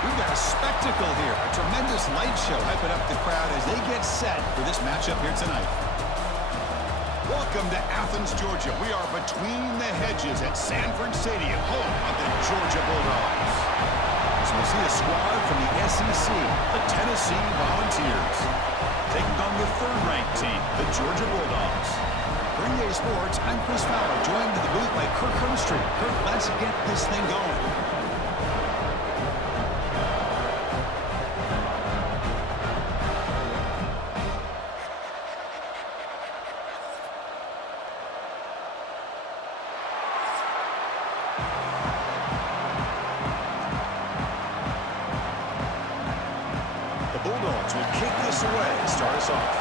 We've got a spectacle here, a tremendous light show hyping up the crowd as they get set for this matchup here tonight. Welcome to Athens, Georgia. We are between the hedges at Sanford Stadium, home of the Georgia Bulldogs. So we'll see a squad from the SEC, the Tennessee Volunteers, taking on the third-ranked team, the Georgia Bulldogs. For EA Sports, I'm Chris Fowler, joined in the booth by Kirk Hermstreet. Kirk, let's get this thing going. The Bulldogs will kick this away to start us off.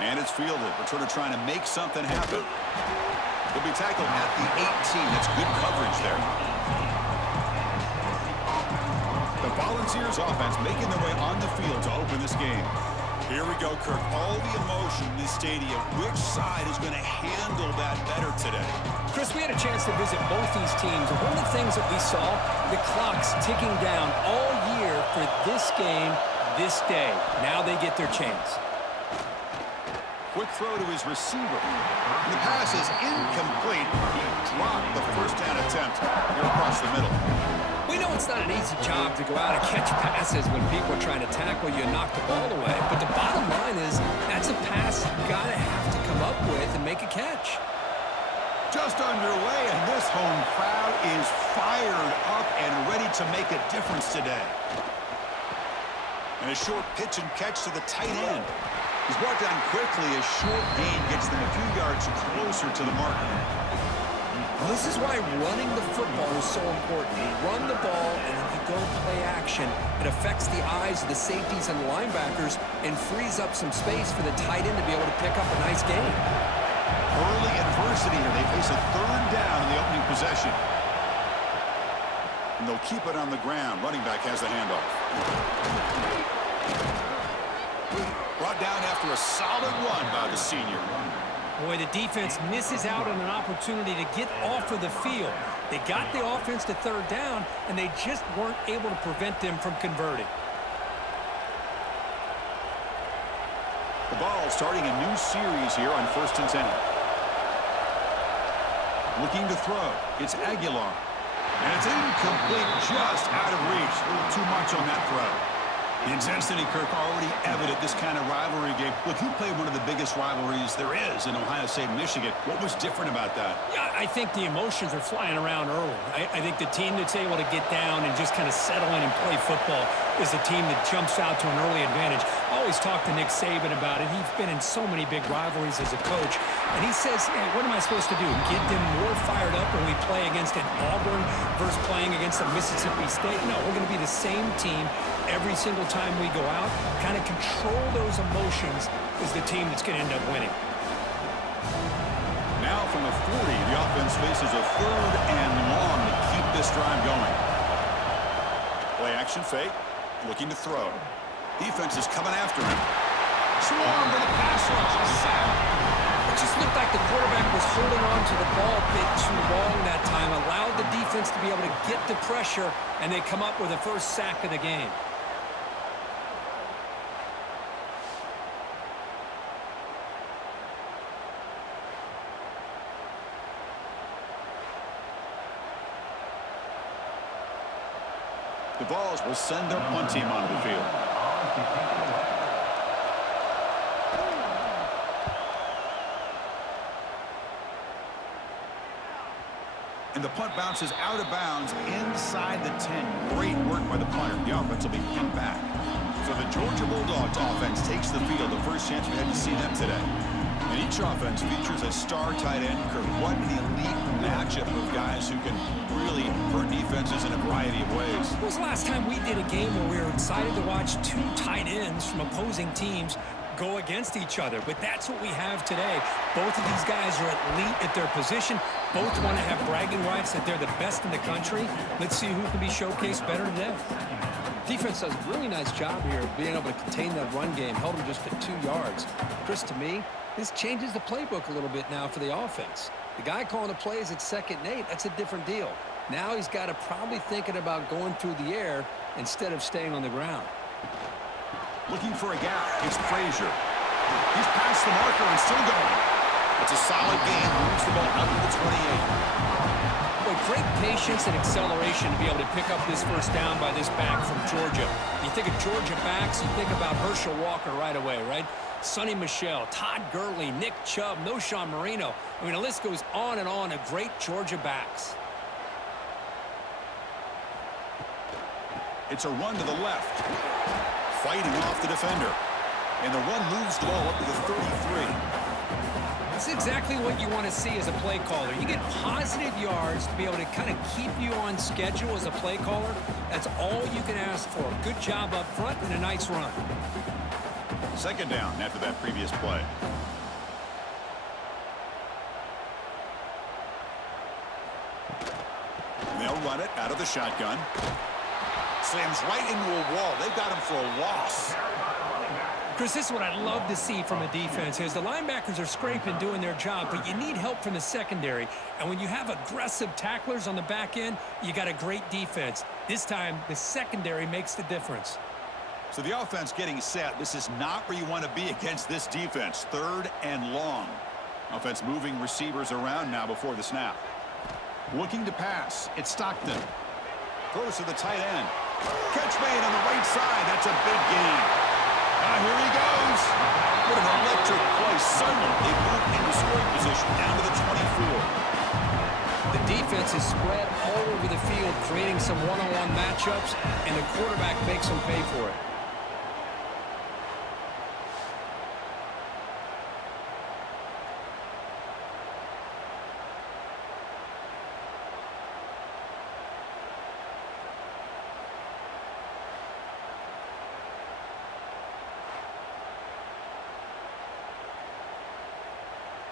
And it's fielded. Returner trying to make something happen. He'll be tackled at the 18. That's good coverage there. The Volunteers offense making their way on the field to open this game. Here we go, Kirk. All the emotion in this stadium. Which side is going to handle that better today? Chris, we had a chance to visit both these teams, and one of the things that we saw, the clock's ticking down all year for this game, this day. Now they get their chance. Quick throw to his receiver. The pass is incomplete. He dropped the first down attempt here across the middle. We know it's not an easy job to go out and catch passes when people are trying to tackle you and knock the ball away. But the bottom line is that's a pass you've got to have to come up with and make a catch. Just underway, and this home crowd is fired up and ready to make a difference today. And a short pitch and catch to the tight end. He's brought down quickly. A short gain gets them a few yards closer to the mark. Well, this is why running the football is so important. You run the ball, and if you go play action, it affects the eyes of the safeties and linebackers and frees up some space for the tight end to be able to pick up a nice gain. Early adversity here. They face a third down in the opening possession. And they'll keep it on the ground. Running back has the handoff. Brought down after a solid run by the senior. Boy, the defense misses out on an opportunity to get off of the field. They got the offense to third down, and they just weren't able to prevent them from converting. The Vols starting a new series here on 1st and 10. Looking to throw. It's Aguilar. And it's incomplete, just out of reach. A little too much on that throw. The intensity, Kirk, already evident this kind of rivalry game. Look, you played one of the biggest rivalries there is in Ohio State, Michigan. What was different about that? Yeah, I think the emotions are flying around early. I think the team that's able to get down and just kind of settle in and play football is the team that jumps out to an early advantage. I always talk to Nick Saban about it. He's been in so many big rivalries as a coach. And he says, hey, what am I supposed to do? Get them more fired up when we play against an Auburn versus playing against a Mississippi State? No, we're going to be the same team every single time we go out. Kind of control those emotions is the team that's going to end up winning. Now from the 40, the offense faces a third and long to keep this drive going. Play action fake. Looking to throw. Defense is coming after him. Swarm to the pass rush. A sack. It just looked like the quarterback was holding on to the ball a bit too long that time. Allowed the defense to be able to get the pressure, and they come up with the first sack of the game. The Vols will send their punt team onto the field. And the punt bounces out of bounds inside the 10. Great work by the punter. The offense will be pinned back. So the Georgia Bulldogs offense takes the field. The first chance we had to see them today. And each offense features a star tight end. Kirk, what an elite matchup of guys who can really hurt defenses in a variety of ways. When was the last time we did a game where we were excited to watch two tight ends from opposing teams go against each other? But that's what we have today. Both of these guys are elite at their position. Both want to have bragging rights that they're the best in the country. Let's see who can be showcased better today. Defense does a really nice job here of being able to contain that run game. Held them just at 2 yards. Chris, to me, this changes the playbook a little bit now for the offense. The guy calling the plays at 2nd and 8, that's a different deal. Now he's got to probably thinking about going through the air instead of staying on the ground. Looking for a gap. It's Frazier. He's past the marker and still going. It's a solid game. Moves the ball up to the 28. Boy, great patience and acceleration to be able to pick up this first down by this back from Georgia. You think of Georgia backs, you think about Herschel Walker right away, right? Sonny Michel, Todd Gurley, Nick Chubb, Noshawn Marino. I mean, the list goes on and on of great Georgia backs. It's a run to the left. Fighting off the defender. And the run moves the ball up to the 33. That's exactly what you want to see as a play caller. You get positive yards to be able to kind of keep you on schedule as a play caller. That's all you can ask for. Good job up front and a nice run. 2nd down after that previous play. And they'll run it out of the shotgun. Slams right into a wall. They've got him for a loss. Chris, this is what I love to see from a defense is the linebackers are scraping, doing their job, but you need help from the secondary. And when you have aggressive tacklers on the back end, you got a great defense. This time, the secondary makes the difference. So the offense getting set. This is not where you want to be against this defense. 3rd and long. Offense moving receivers around now before the snap. Looking to pass. It's Stockton. Throws to the tight end. Catch made on the right side. That's a big gain. Here he goes. What an electric play. Suddenly, they move into scoring position down to the 24. The defense is spread all over the field, creating some one-on-one matchups, and the quarterback makes them pay for it.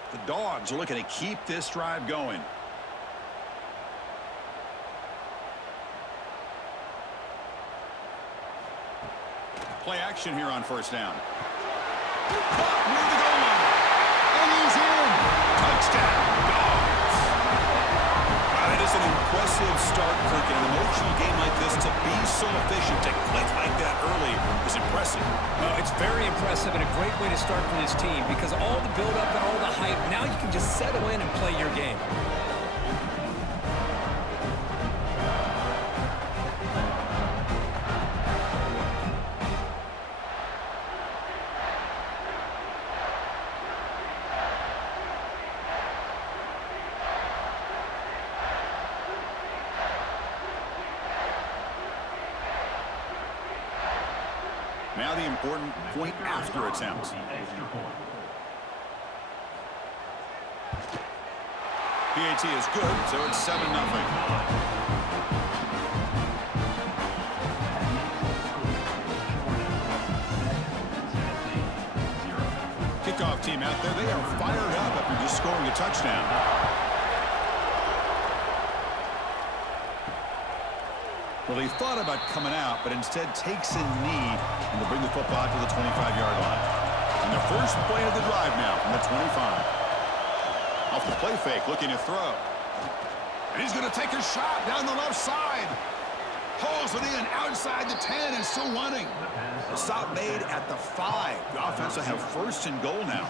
The Dawgs are looking to keep this drive going. Play action here on 1st down. Caught near the goal line. And he's in. Touchdown, Dawgs. Wow, that is an impressive start, Kirk. In an emotional game like this, to be so efficient, to click like that early is impressive. It's very impressive and a great way to start for this team because all the build-up and all the hype, now you can just settle in and play your game. Now the important point after attempt. PAT is good, so it's 7-0. Kickoff team out there. They are fired up after just scoring a touchdown. Well, they thought about coming out, but instead takes a knee, and they'll bring the football to the 25-yard line. And their first play of the drive now from the 25. Off the play fake, looking to throw. And he's going to take a shot down the left side. Pulls it in outside the 10 and still running. A stop made at the 5. The offense will have 1st and goal now.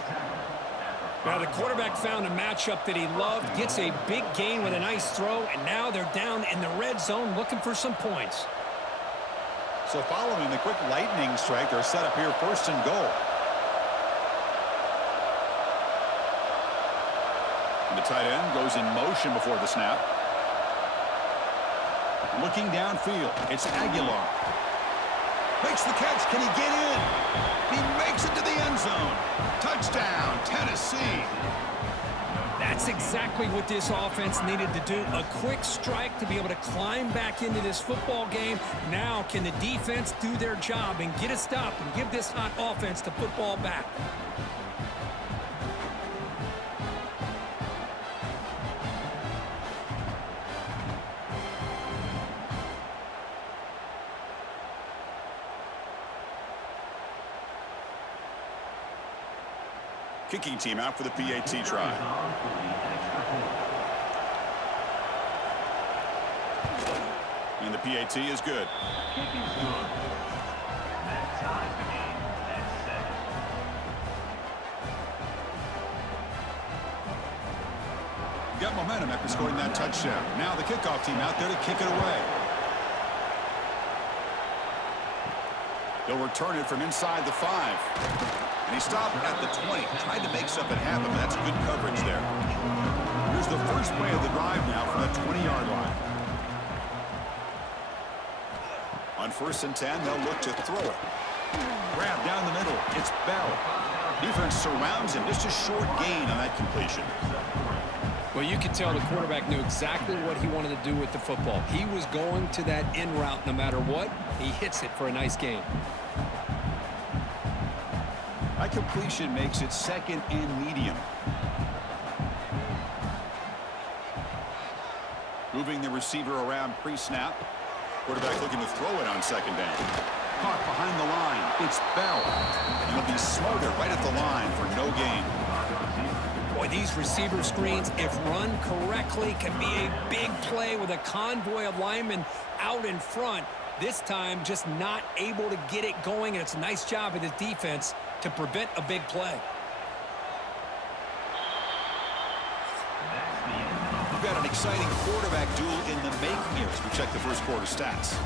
Now the quarterback found a matchup that he loved, gets a big gain with a nice throw, and now they're down in the red zone looking for some points. So following the quick lightning strike, they're set up here 1st and goal. And the tight end goes in motion before the snap. Looking downfield, it's Aguilar. Makes the catch. Can he get in? He makes it to the end zone. Touchdown, Tennessee. That's exactly what this offense needed to do. A quick strike to be able to climb back into this football game. Now can the defense do their job and get a stop and give this hot offense the football back? Kicking team out for the PAT try. And the PAT is good. Got momentum after scoring that touchdown. Now the kickoff team out there to kick it away. He'll return it from inside the 5. And he stopped at the 20. Tried to make something happen, but that's good coverage there. Here's the first play of the drive now from the 20-yard line. On 1st and 10, they'll look to throw it. Grab down the middle. It's Bell. Defense surrounds him. Just a short gain on that completion. Well, you could tell the quarterback knew exactly what he wanted to do with the football. He was going to that in route no matter what. He hits it for a nice gain. That completion makes it 2nd and medium. Moving the receiver around pre-snap. Quarterback looking to throw it on 2nd down. Caught behind the line. It's Bell. And he'll be smothered right at the line for no gain. Boy, these receiver screens, if run correctly, can be a big play with a convoy of linemen out in front. This time, just not able to get it going, and it's a nice job of the defense to prevent a big play. We've got an exciting quarterback duel in the making here as we check the first quarter stats.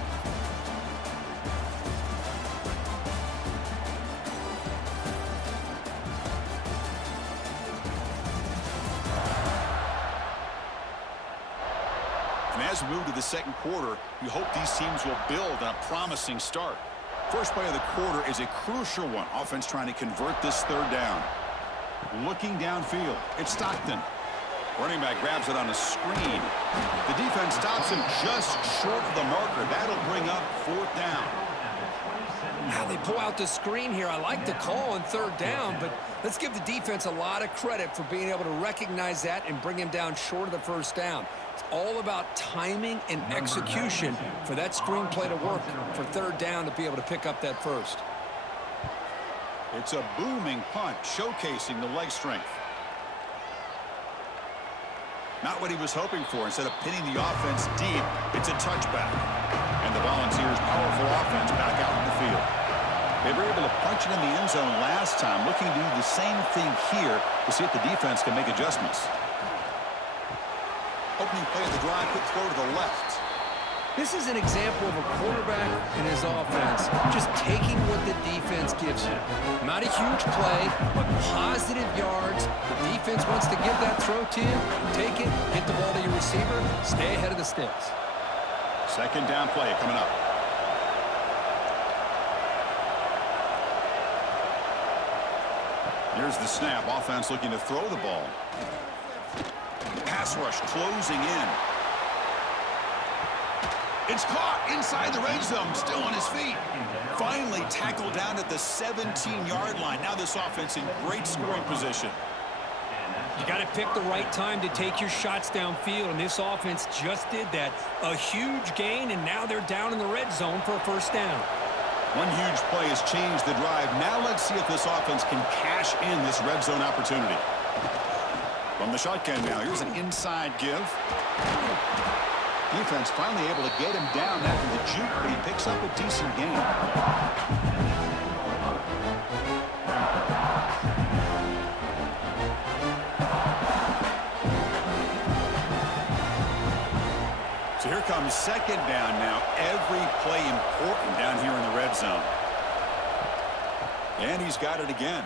As we move to the second quarter, you hope these teams will build on a promising start. First play of the quarter is a crucial one. Offense trying to convert this 3rd down. Looking downfield, it's Stockton. Running back grabs it on a screen. The defense stops him just short of the marker. That'll bring up 4th down. Now they pull out the screen here. I like the call on 3rd down, but let's give the defense a lot of credit for being able to recognize that and bring him down short of the 1st down. It's all about timing and execution for that screen play to work for 3rd down to be able to pick up that 1st. It's a booming punt, showcasing the leg strength. Not what he was hoping for. Instead of pinning the offense deep, it's a touchback. And the Volunteers' powerful offense back out in the field. They were able to punch it in the end zone last time, looking to do the same thing here to see if the defense can make adjustments. Opening play of the drive, quick throw to the left. This is an example of a quarterback and his offense just taking what the defense gives you. Not a huge play, but positive yards. The defense wants to give that throw to you. Take it, get the ball to your receiver, stay ahead of the sticks. 2nd down play coming up. Here's the snap. Offense looking to throw the ball. Pass rush closing in. It's caught inside the red zone, still on his feet. Finally tackled down at the 17-yard line. Now this offense in great scoring position. You got to pick the right time to take your shots downfield, and this offense just did that. A huge gain, and now they're down in the red zone for a 1st down. One huge play has changed the drive. Now let's see if this offense can cash in this red zone opportunity. From the shotgun now, here's an inside give. Defense finally able to get him down after the juke, but he picks up a decent gain. So here comes 2nd down now. Every play important down here in the red zone. And he's got it again.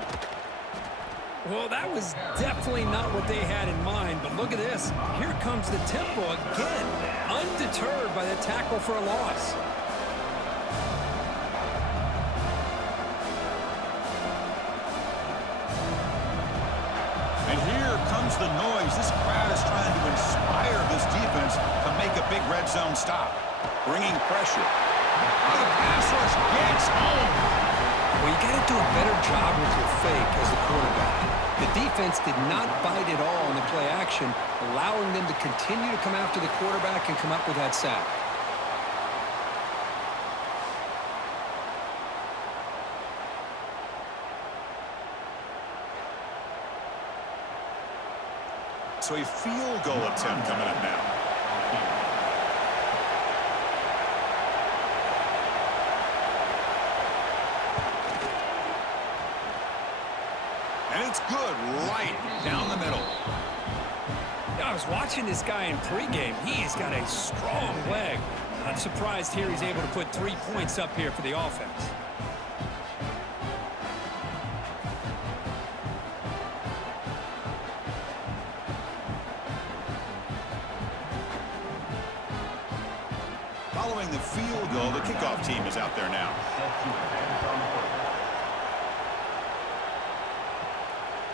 Well, that was definitely not what they had in mind, but look at this. Here comes the tempo again, undeterred by the tackle for a loss. And here comes the noise. This crowd is trying to inspire this defense to make a big red zone stop. Bringing pressure. The pass rush gets home. Well, you got to do a better job with your fake as a quarterback. The defense did not bite at all in the play action, allowing them to continue to come after the quarterback and come up with that sack. So a field goal attempt coming up now. It's good right down the middle. I was watching this guy in pregame. He has got a strong leg. Not surprised here he's able to put 3 points up here for the offense. Following the field goal, the kickoff team is out there now.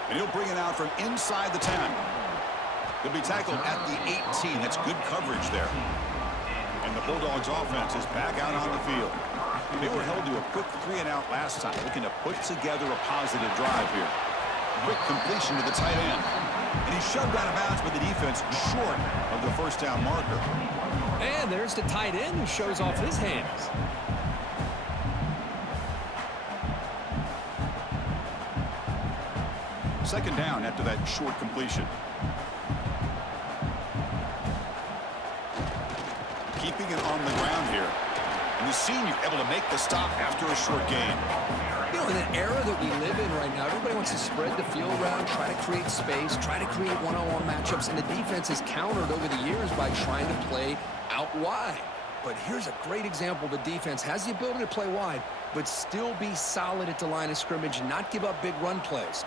And he'll bring it out from inside the 10. He'll be tackled at the 18. That's good coverage there. And the Bulldogs offense is back out on the field. They were held to a quick 3-and-out last time, looking to put together a positive drive here. Quick completion to the tight end. And he's shoved out of bounds by the defense short of the first down marker. And there's the tight end who shows off his hands. Second down after that short completion. Keeping it on the ground here. And the senior able to make the stop after a short gain. You know, in an era that we live in right now, everybody wants to spread the field around, try to create space, try to create one-on-one matchups, and the defense has countered over the years by trying to play out wide. But here's a great example. The defense has the ability to play wide, but still be solid at the line of scrimmage and not give up big run plays.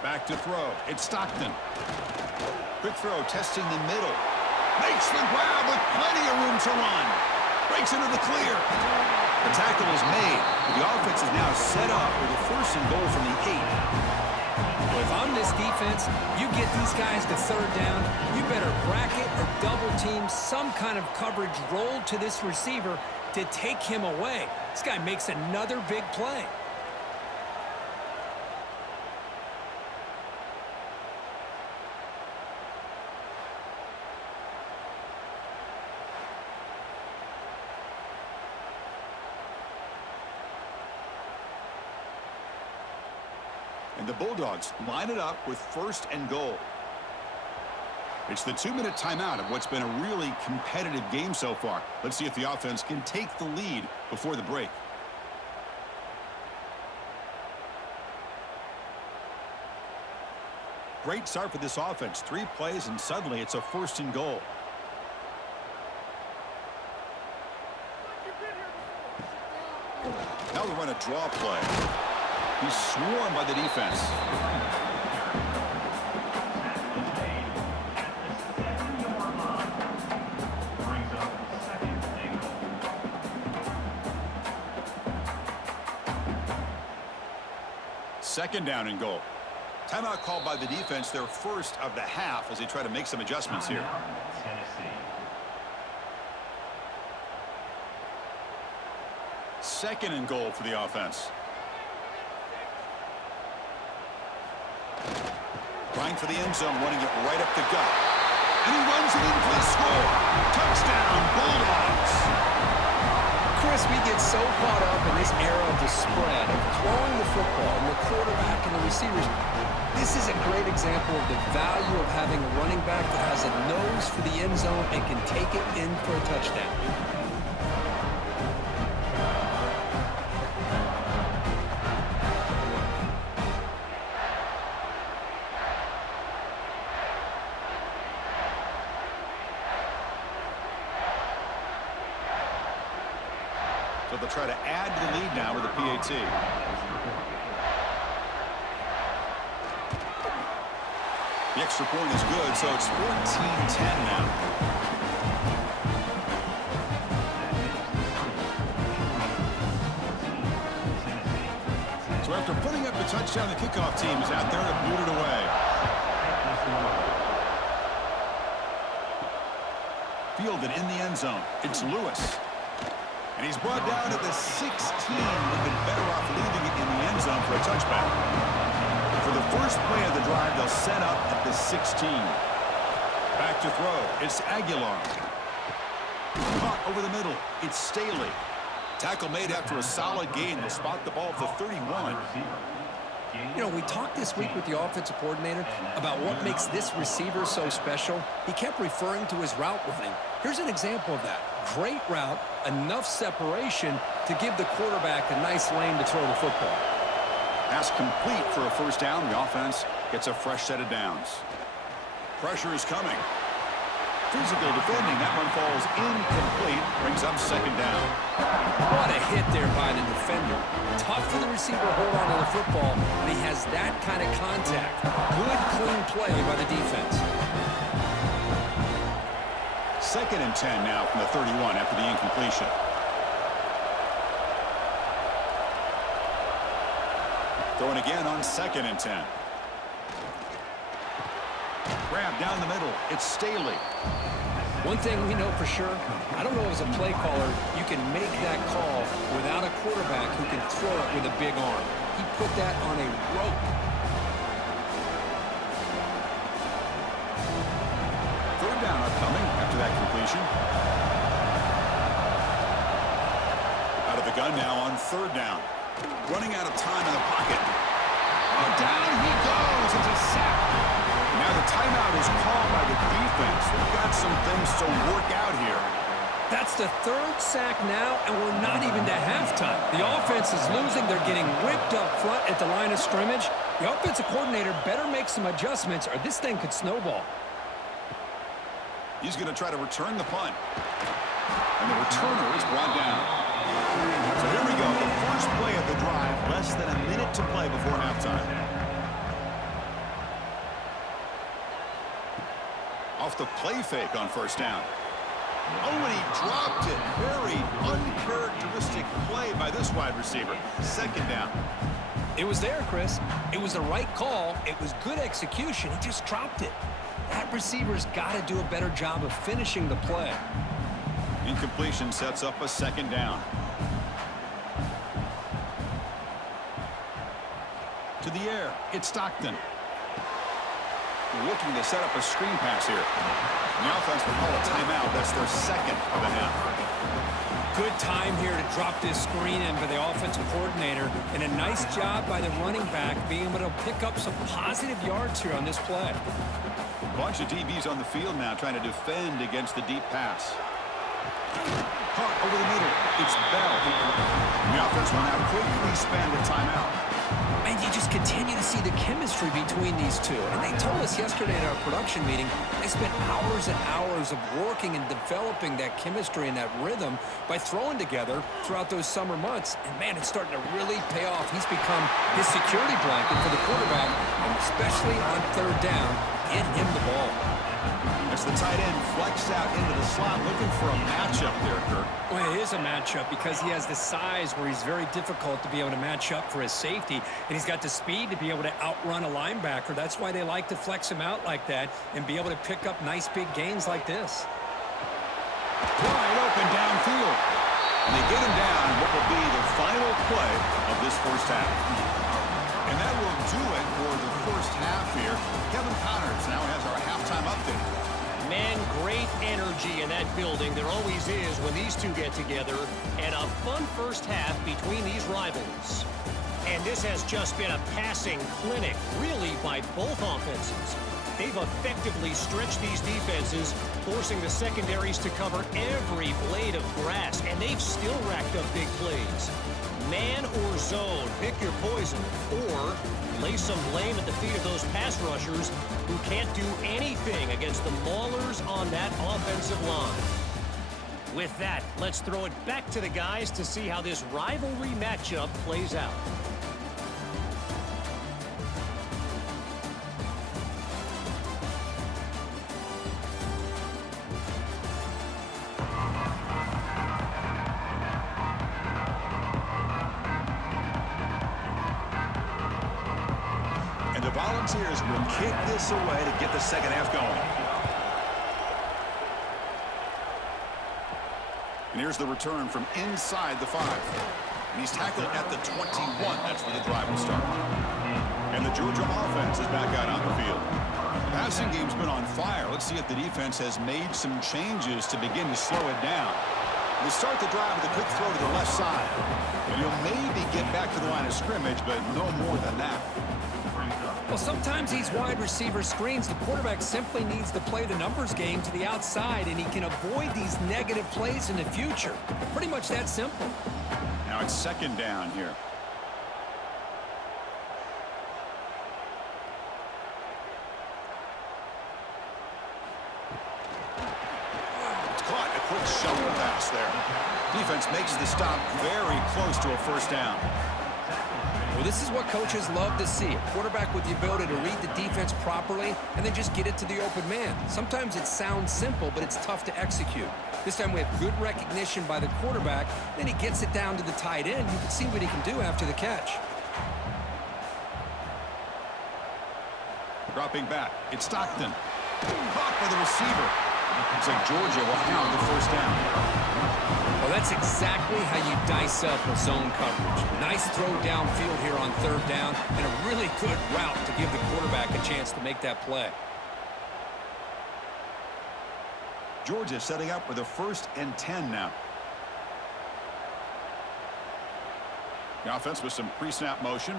Back to throw. It's Stockton. Quick throw, testing the middle. Makes the grab with plenty of room to run. Breaks into the clear. The tackle is made. The offense is now set up with a first and goal from the 8. Well, if I'm this defense, you get these guys to third down, you better bracket or double team some kind of coverage roll to this receiver to take him away. This guy makes another big play. And the Bulldogs line it up with first and goal. It's the 2-minute timeout of what's been a really competitive game so far. Let's see if the offense can take the lead before the break. Great start for this offense. 3 plays and suddenly it's a first and goal. Now they run a draw play. He's swarmed by the defense. Second down and goal. Timeout called by the defense, their first of the half as they try to make some adjustments here. Second and goal for the offense. Trying for the end zone, running it right up the gut. And he runs it in for the score. Touchdown, Bulldogs. Chris, we get so caught up in this era of the spread, of throwing the football, and the quarterback and the receivers. This is a great example of the value of having a running back that has a nose for the end zone and can take it in for a touchdown. So they'll try to add to the lead now with a PAT. The extra point is good, so it's 14-10 now. So after putting up the touchdown, the kickoff team is out there to boot it away. Fielded in the end zone. It's Lewis. And he's brought down at the 16. Would have been better off leaving it in the end zone for a touchback. For the first play of the drive, they'll set up at the 16. Back to throw. It's Aguilar. Caught over the middle. It's Staley. Tackle made after a solid gain. They'll spot the ball at the 31. You know, we talked this week with the offensive coordinator about what makes this receiver so special. He kept referring to his route running. Here's an example of that. Great route, enough separation to give the quarterback a nice lane to throw the football. Pass complete for a first down. The offense gets a fresh set of downs. Pressure is coming. Physical defending. That one falls incomplete. Brings up second down. What a hit there by the defender. Tough for the receiver to hold on to the football, but he has that kind of contact. Good, clean play by the defense. Second and 10 now from the 31 after the incompletion. Throwing again on second and 10. Grab down the middle. It's Staley. One thing we know for sure, I don't know as a play caller, you can make that call without a quarterback who can throw it with a big arm. He put that on a rope. Third down upcoming after that completion. Out of the gun now on third down. Running out of time in the pocket. Oh, down he goes. It's a sack. Now the timeout is called by the defense. They've got some things to work out here. That's the third sack now, and we're not even to halftime. The offense is losing. They're getting ripped up front at the line of scrimmage. The offensive coordinator better make some adjustments, or this thing could snowball. He's going to try to return the punt. And the returner is brought down. So here we go. The first play of the drive. Less than a minute to play before halftime. Off the play fake on first down. Oh, and he dropped it. Very uncharacteristic play by this wide receiver. Second down. It was there, Chris. It was the right call. It was good execution. He just dropped it. That receiver's got to do a better job of finishing the play. Incompletion sets up a second down. To the air. It's Stockton. Looking to set up a screen pass here. And the offense will call a timeout. That's their second of the half. Good time here to drop this screen in for the offensive coordinator. And a nice job by the running back being able to pick up some positive yards here on this play. A bunch of DBs on the field now trying to defend against the deep pass. Caught over the middle. It's Bell. And the offense will now quickly spend a timeout. And you just continue to see the chemistry between these two. And they told us yesterday at our production meeting, they spent hours and hours of working and developing that chemistry and that rhythm by throwing together throughout those summer months. And, man, it's starting to really pay off. He's become his security blanket for the quarterback, and especially on third down, get him the ball. As the tight end flex out into the slot, looking for a matchup there, Kirk. Well, it is a matchup because he has the size where he's very difficult to be able to match up for his safety, and he's got the speed to be able to outrun a linebacker. That's why they like to flex him out like that and be able to pick up nice big gains like this. Wide open downfield. And they get him down in what will be the final play of this first half. And that will do it for the first half here. Kevin Connors now has our halftime update. Man, great energy in that building. There always is when these two get together. And a fun first half between these rivals. And this has just been a passing clinic, really, by both offenses. They've effectively stretched these defenses, forcing the secondaries to cover every blade of grass. And they've still racked up big plays. Man or zone, pick your poison. Or lay some blame at the feet of those pass rushers who can't do anything against the maulers on that offensive line. With that, let's throw it back to the guys to see how this rivalry matchup plays out. The Volunteers will kick this away to get the second half going. And here's the return from inside the 5. And he's tackled at the 21. That's where the drive will start. And the Georgia offense is back out on the field. The passing game's been on fire. Let's see if the defense has made some changes to begin to slow it down. They start the drive with a quick throw to the left side. And he'll maybe get back to the line of scrimmage, but no more than that. Well, sometimes these wide receiver screens, the quarterback simply needs to play the numbers game to the outside, and he can avoid these negative plays in the future. Pretty much that simple. Now it's second down here. quick shovel pass there. Defense makes the stop very close to a first down. Well, this is what coaches love to see. A quarterback with the ability to read the defense properly and then just get it to the open man. Sometimes it sounds simple, but it's tough to execute. This time we have good recognition by the quarterback. Then he gets it down to the tight end. You can see what he can do after the catch. Dropping back, it's Stockton. Caught by the receiver. Looks like Georgia will hound the first down. Well, that's exactly how you dice up a zone coverage. Nice throw downfield here on third down, and a really good route to give the quarterback a chance to make that play. Georgia setting up for the 1st and 10 now. The offense with some pre-snap motion.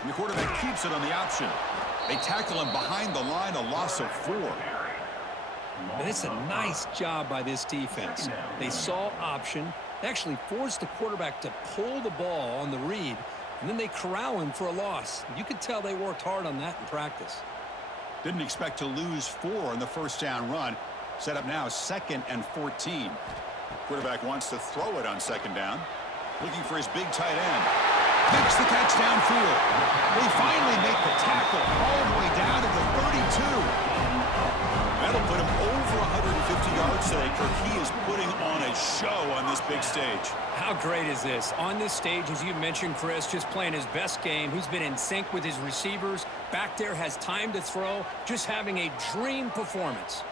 And the quarterback keeps it on the option. They tackle him behind the line, a loss of 4. And it's a nice job by this defense. They saw option. They actually forced the quarterback to pull the ball on the read, and then they corral him for a loss. You could tell they worked hard on that in practice. Didn't expect to lose 4 on the first down run. Set up now 2nd and 14. Quarterback wants to throw it on 2nd down. Looking for his big tight end. Makes the catch downfield. They finally make the tackle all the way down to the 32. That'll put him over 150 yards today, Kirk. He is putting on a show on this big stage. How great is this? On this stage, as you mentioned, Chris, just playing his best game. He's been in sync with his receivers. Back there, has time to throw. Just having a dream performance.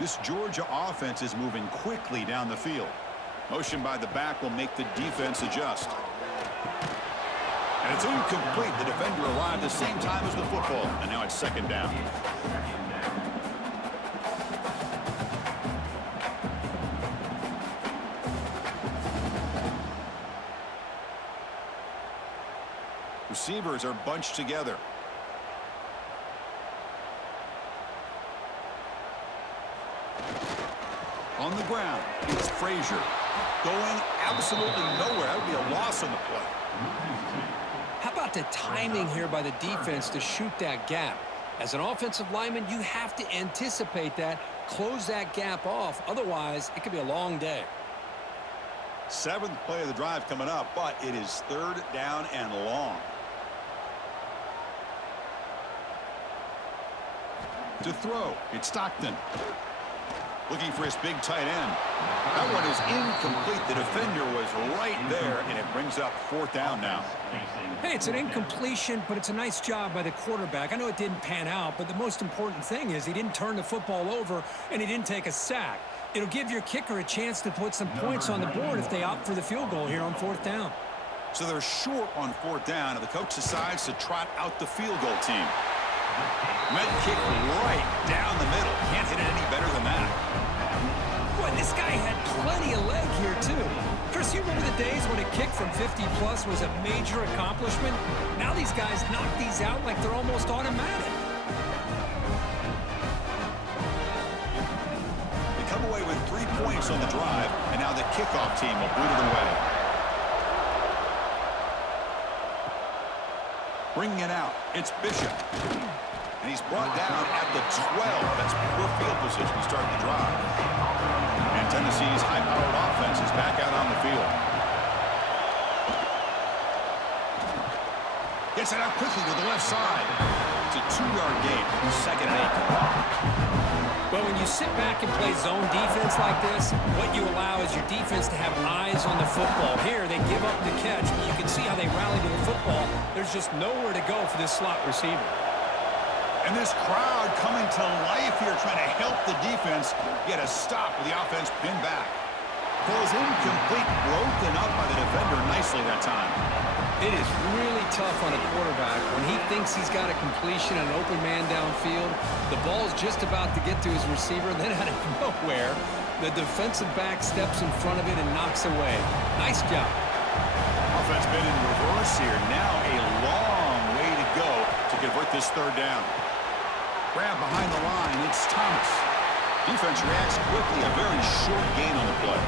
This Georgia offense is moving quickly down the field. Motion by the back will make the defense adjust. And it's incomplete. The defender arrived the same time as the football. And now it's 2nd down. Receivers are bunched together. On the ground, it's Frazier. Going absolutely nowhere. That would be a loss on the play. How about the timing here by the defense to shoot that gap? As an offensive lineman, you have to anticipate that, close that gap off. Otherwise, it could be a long day. 7th play of the drive coming up, but it is 3rd down and long. To throw, it's Stockton. Looking for his big tight end. That one is incomplete. The defender was right there, and it brings up 4th down now. Hey, it's an incompletion, but it's a nice job by the quarterback. I know it didn't pan out, but the most important thing is he didn't turn the football over, and he didn't take a sack. It'll give your kicker a chance to put some points on the board if they opt for the field goal here on 4th down. So they're short on 4th down, and the coach decides to trot out the field goal team. Med kick right down the middle. Can't hit it any better than that. Boy, this guy had plenty of leg here, too. Chris, you remember the days when a kick from 50-plus was a major accomplishment? Now these guys knock these out like they're almost automatic. They come away with 3 points on the drive, and now the kickoff team will boot it away. Bringing it out, it's Bishop. And he's brought down at the 12. That's poor field position to start the drive. And Tennessee's high-powered offense is back out on the field. Gets it out quickly to the left side. It's a 2-yard gain, 2nd and 8. But when you sit back and play zone defense like this, what you allow is your defense to have eyes on the football. Here, they give up the catch, but you can see how they rally to the football. There's just nowhere to go for this slot receiver. And this crowd coming to life here, trying to help the defense get a stop with the offense pinned back. Falls incomplete, broken up by the defender nicely that time. It is really tough on a quarterback when he thinks he's got a completion and an open man downfield. The ball's just about to get to his receiver, and then out of nowhere, the defensive back steps in front of it and knocks away. Nice job. Offense been in reverse here. Now a long way to go to convert this 3rd down. Grab behind the line, it's Thomas. Defense reacts quickly. A very short gain on the play.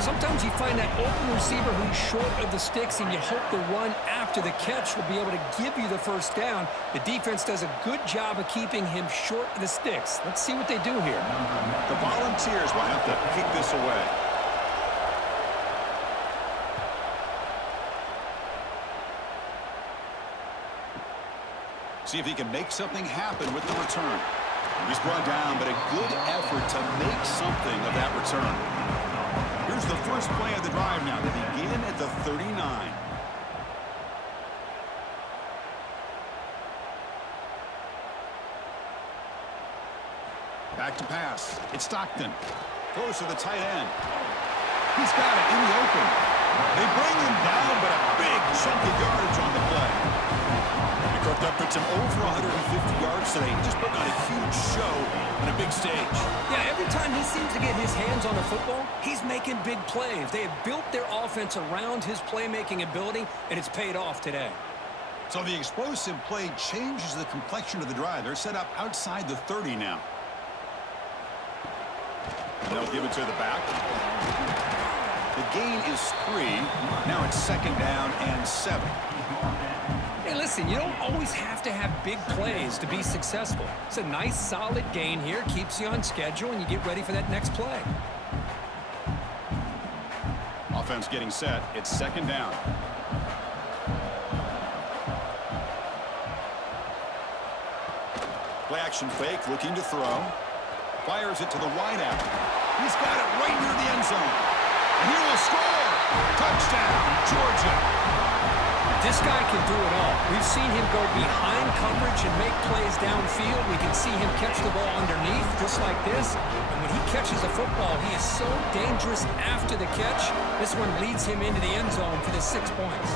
Sometimes you find that open receiver who's short of the sticks, and you hope the run after the catch will be able to give you the first down. The defense does a good job of keeping him short of the sticks. Let's see what they do here. The Volunteers will have to kick this away. See if he can make something happen with the return. He's brought down, but a good effort to make something of that return. Here's the first play of the drive now. They begin at the 39. Back to pass. It's Stockton. Throws to the tight end. He's got it in the open. They bring him down, but a big chunk of yardage on the play. He cooked up puts him over 150 yards today. Just putting on a huge show on a big stage. Yeah, every time he seems to get his hands on the football, he's making big plays. They have built their offense around his playmaking ability, and it's paid off today. So the explosive play changes the complexion of the drive. They're set up outside the 30 now. They'll give it to the back. The gain is 3. Now it's 2nd down and 7. Hey, listen, you don't always have to have big plays to be successful. It's a nice, solid gain here. Keeps you on schedule, and you get ready for that next play. Offense getting set. It's 2nd down. Play action fake, looking to throw. Fires it to the wideout. He's got it right near the end zone. And he will score. Touchdown, Georgia. This guy can do it all. We've seen him go behind coverage and make plays downfield. We can see him catch the ball underneath, just like this. And when he catches a football, he is so dangerous after the catch. This one leads him into the end zone for the 6 points.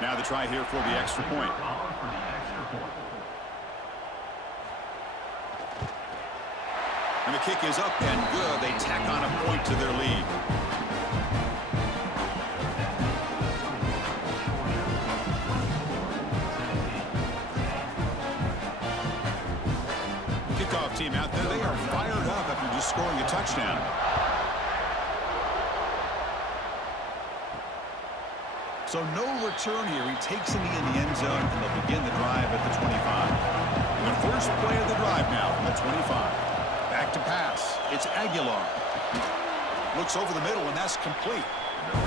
Now the try here for the extra point. And the kick is up and good. They tack on a point to their lead. Kickoff team out there. They are fired up after just scoring a touchdown. So no return here. He takes him in the end zone, and they'll begin the drive at the 25. The first play of the drive now from the 25. Back to pass. It's Aguilar. Looks over the middle, and that's complete.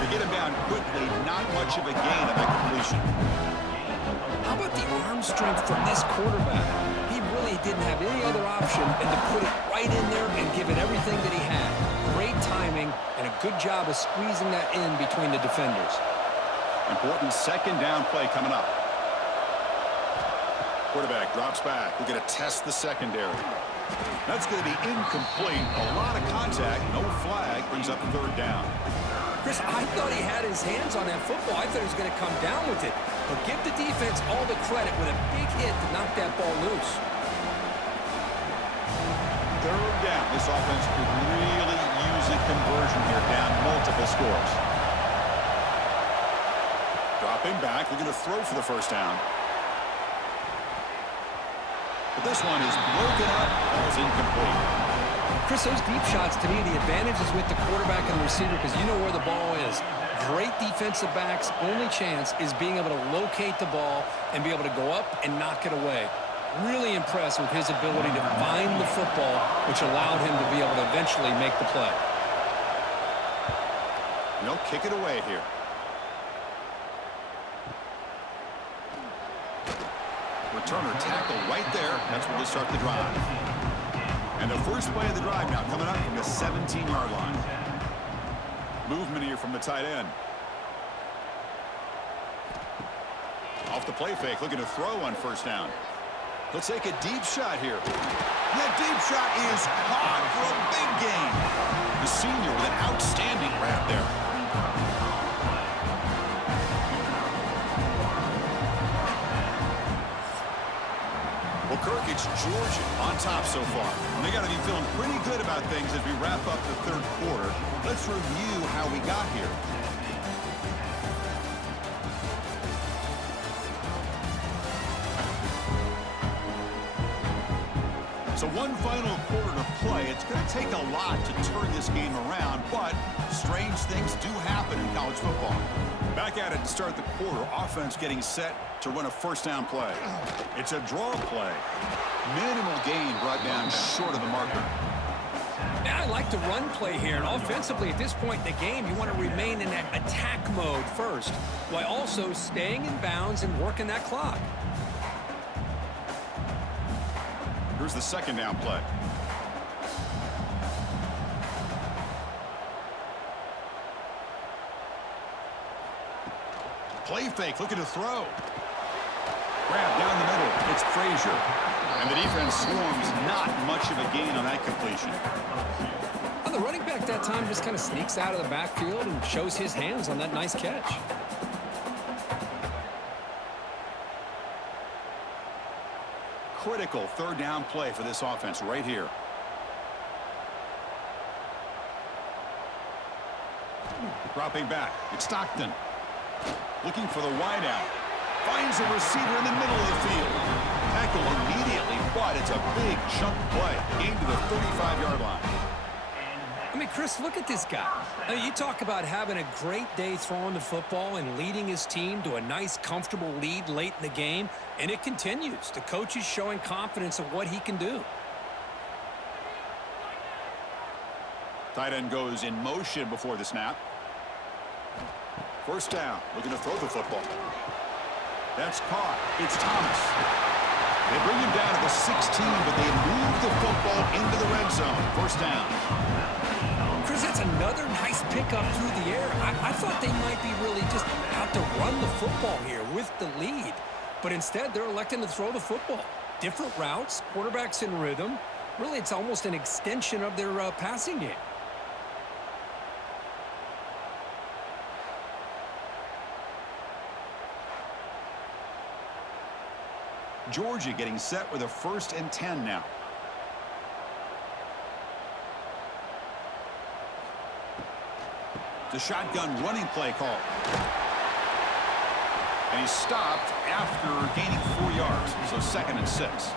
They get him down quickly. Not much of a gain on that completion. How about the arm strength from this quarterback? He really didn't have any other option than to put it right in there and give it everything that he had. Great timing and a good job of squeezing that in between the defenders. Important 2nd down play coming up. Quarterback drops back. We're going to test the secondary. That's going to be incomplete. A lot of contact. No flag. Brings up 3rd down. Chris, I thought he had his hands on that football. I thought he was going to come down with it. But give the defense all the credit with a big hit to knock that ball loose. 3rd down. This offense could really use a conversion here. Down multiple scores. Dropping back, looking to throw for the 1st down. But this one is broken up, falls incomplete. Chris, those deep shots, to me, the advantage is with the quarterback and the receiver because you know where the ball is. Great defensive backs, only chance is being able to locate the ball and be able to go up and knock it away. Really impressed with his ability to find the football, which allowed him to be able to eventually make the play. No, kick it away here. Returner tackle right there. That's where they start the drive. And the first play of the drive now coming up from the 17-yard line. Movement here from the tight end. Off the play fake, looking to throw on 1st down. Let's take a deep shot here. That deep shot is caught for a big gain. The senior with an outstanding grab there. It's Georgia on top so far. And they got to be feeling pretty good about things as we wrap up the third quarter. Let's review how we got here. So one final quarter to play. It's going to take a lot to turn this game around, but strange things do happen in college football. Back at it to start the quarter. Offense getting set to run a first down play. It's a draw play. Minimal gain brought down short of the marker. Now I like the run play here, and offensively at this point in the game, you want to remain in that attack mode first, while also staying in bounds and working that clock. Here's the second down play. Play fake, looking to throw. Grab down the middle. It's Frazier. And the defense swarms, not much of a gain on that completion. Well, the running back that time just kind of sneaks out of the backfield and shows his hands on that nice catch. Critical third down play for this offense right here. Dropping back. It's Stockton. Looking for the wideout. Finds a receiver in the middle of the field. Tackle immediately, but it's a big chunk play. Gain to the 35-yard line. I mean, Chris, look at this guy. I mean, you talk about having a great day throwing the football and leading his team to a nice, comfortable lead late in the game, and it continues. The coach is showing confidence of what he can do. Tight end goes in motion before the snap. First down, looking to throw the football. That's caught. It's Thomas. They bring him down to the 16, but they move the football into the red zone. First down. Chris, that's another nice pickup through the air. I thought they might be really just out to run the football here with the lead. But instead, they're electing to throw the football. Different routes, quarterbacks in rhythm. Really, it's almost an extension of their passing game. Georgia getting set with a 1st and 10 now. The shotgun running play call. And he's stopped after gaining 4 yards. So 2nd and 6.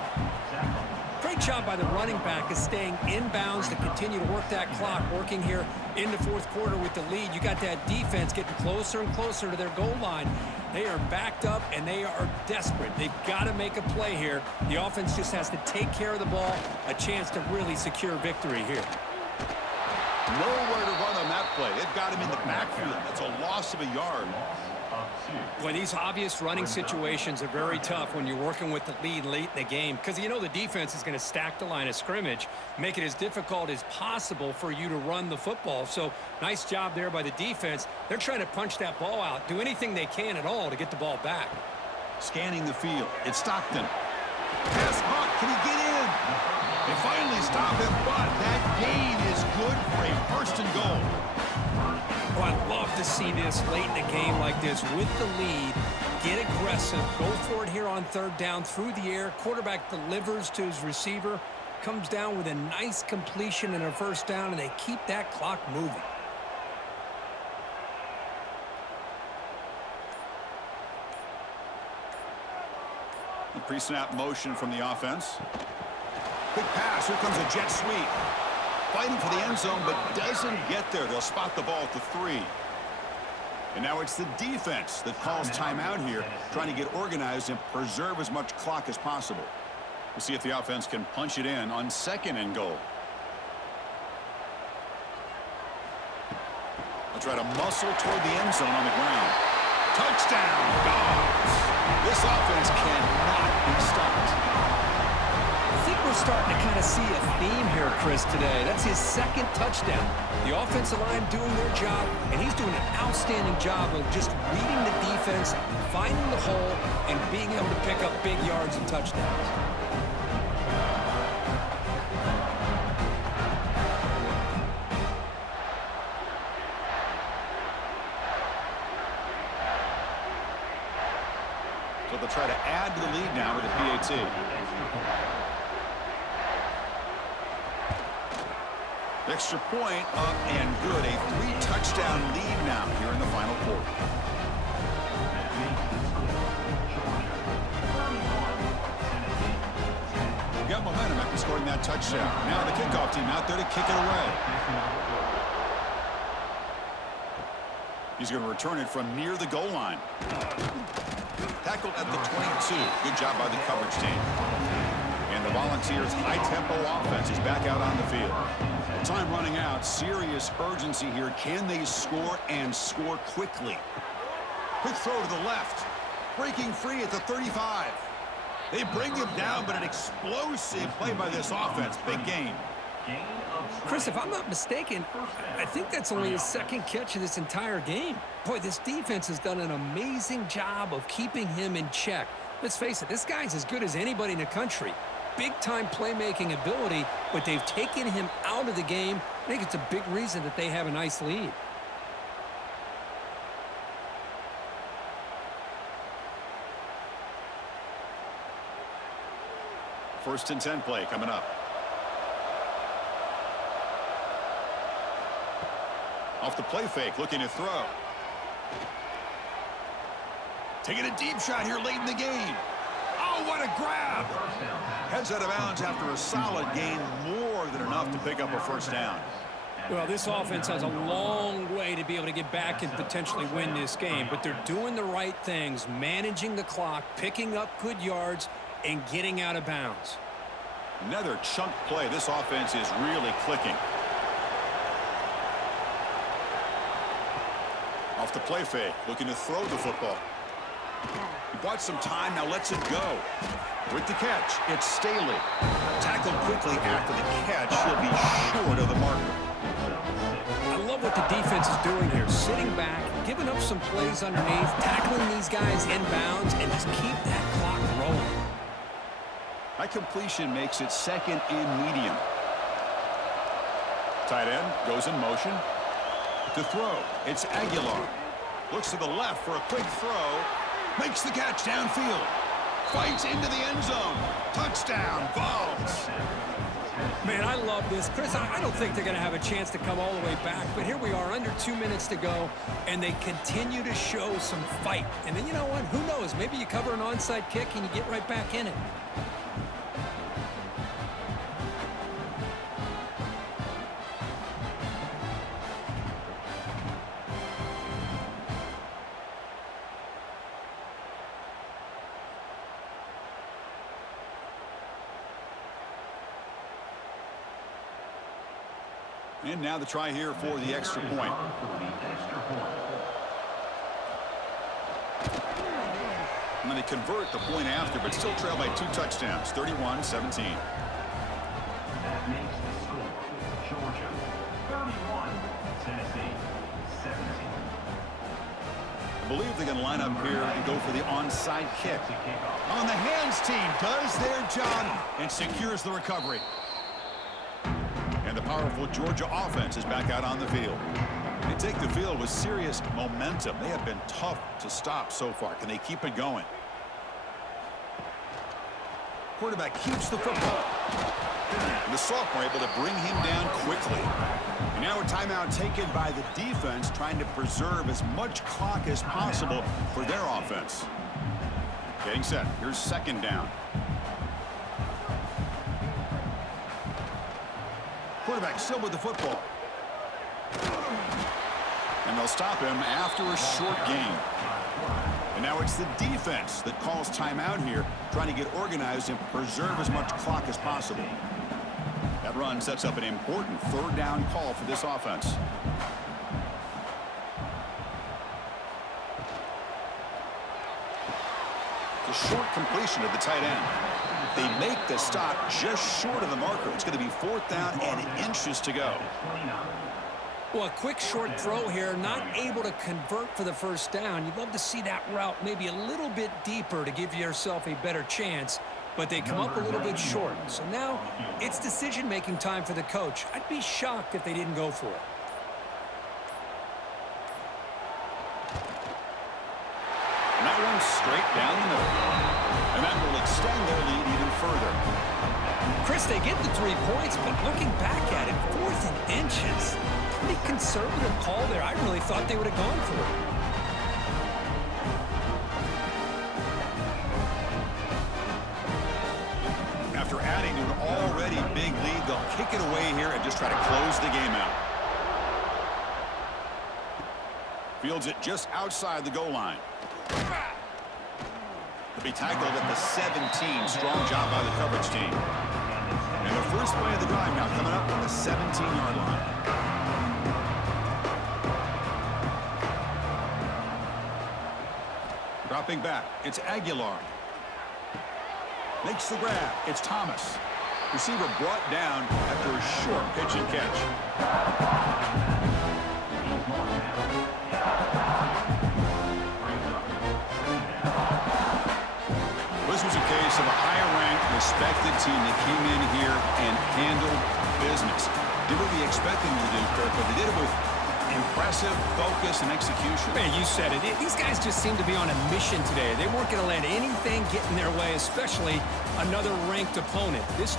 Great job by the running back is staying in bounds to continue to work that clock, working here in the fourth quarter with the lead. You got that defense getting closer and closer to their goal line. They are backed up, and they are desperate. They've got to make a play here. The offense just has to take care of the ball, a chance to really secure victory here. Nowhere to run on that play. They've got him in the backfield. That's a loss of a yard. Boy, these obvious running situations are very tough when you're working with the lead late in the game because you know the defense is going to stack the line of scrimmage, make it as difficult as possible for you to run the football. So nice job there by the defense. They're trying to punch that ball out, do anything they can at all to get the ball back. Scanning the field. It's Stockton. Pass caught. Can he get in? They finally stop him, but that gain is good for a 1st and goal. Oh, I love to see this late in a game like this with the lead. Get aggressive. Go for it here on 3rd down through the air. Quarterback delivers to his receiver. Comes down with a nice completion and a 1st down, and they keep that clock moving. The pre-snap motion from the offense. Quick pass. Here comes a jet sweep. Fighting for the end zone, but doesn't get there. They'll spot the ball at the 3. And now it's the defense that calls timeout here, trying to get organized and preserve as much clock as possible. We'll see if the offense can punch it in on 2nd and goal. They'll try to muscle toward the end zone on the ground. Touchdown, Dawgs! This offense cannot be stopped. I think we're starting to kind of see a theme here, Chris, today. That's his 2nd touchdown. The offensive line doing their job, and he's doing an outstanding job of just reading the defense, finding the hole, and being able to pick up big yards and touchdowns. So they'll try to add to the lead now with the PAT. Extra point up and good. A 3-touchdown lead now here in the final quarter. We've got momentum after scoring that touchdown. Now the kickoff team out there to kick it away. He's going to return it from near the goal line. Tackled at the 22. Good job by the coverage team. And the Volunteers' high-tempo offense is back out on the field. Time running out. Serious urgency here. Can they score and score quickly? Quick throw to the left. Breaking free at the 35. They bring him down, but an explosive play by this offense. Big game. Chris, if I'm not mistaken, I think that's only his second catch of this entire game. Boy, this defense has done an amazing job of keeping him in check. Let's face it, this guy's as good as anybody in the country. Big-time playmaking ability, but they've taken him out of the game. I think it's a big reason that they have a nice lead. First and 10 play coming up. Off the play fake, looking to throw. Taking a deep shot here late in the game. Oh, what a grab! Heads out of bounds after a solid gain, more than enough to pick up a first down. Well, this offense has a long way to be able to get back and potentially win this game, but they're doing the right things, managing the clock, picking up good yards, and getting out of bounds. Another chunk play. This offense is really clicking. Off the play fake, looking to throw the football. He bought some time, now lets it go. With the catch, it's Staley. Tackled quickly after the catch. He'll be short of the marker. I love what the defense is doing here. Sitting back, giving up some plays underneath, tackling these guys in bounds, and just keep that clock rolling. That completion makes it second and medium. Tight end goes in motion. To throw, it's Aguilar. Looks to the left for a quick throw. Makes the catch downfield. Fights into the end zone. Touchdown, Vols. Man, I love this. Chris, I don't think they're going to have a chance to come all the way back, but here we are, under 2 minutes to go, and they continue to show some fight. And then you know what? Who knows? Maybe you cover an onside kick and you get right back in it. And now the try here for the extra point. And then they convert the point after, but still trail by 2 touchdowns, 31-17. That makes the score Georgia 31, Tennessee 17. I believe they're going to line up here and go for the onside kick. On the hands team does their job and secures the recovery. And the powerful Georgia offense is back out on the field. They take the field with serious momentum. They have been tough to stop so far. Can they keep it going? Quarterback keeps the football. And the sophomore able to bring him down quickly. And now a timeout taken by the defense, trying to preserve as much clock as possible for their offense. Getting set. Here's second down. Quarterback still with the football. And they'll stop him after a short gain. And now it's the defense that calls timeout here, trying to get organized and preserve as much clock as possible. That run sets up an important third down call for this offense. The short completion of the tight end. They make the stop just short of the marker. It's going to be 4th down and inches to go. Well, a quick short throw here, not able to convert for the first down. You'd love to see that route maybe a little bit deeper to give yourself a better chance, but they come up a little bit short. So now it's decision-making time for the coach. I'd be shocked if they didn't go for it. And that one straight down the middle. And that will extend their lead even further. Chris, they get the 3 points, but looking back at it, 4th and inches. Pretty conservative call there. I really thought they would have gone for it. After adding to an already big lead, they'll kick it away here and just try to close the game out. Fields it just outside the goal line. To be tackled at the 17. Strong job by the coverage team. And the first play of the drive now coming up on the 17-yard line. Dropping back, it's Aguilar. Makes the grab, it's Thomas. Receiver brought down after a short pitch and catch. This was a case of a higher-ranked, respected team that came in here and handled business. Did what we expected them to do, Kirk, but they did it with impressive focus and execution. Man, you said it. These guys just seem to be on a mission today. They weren't going to let anything get in their way, especially another ranked opponent. This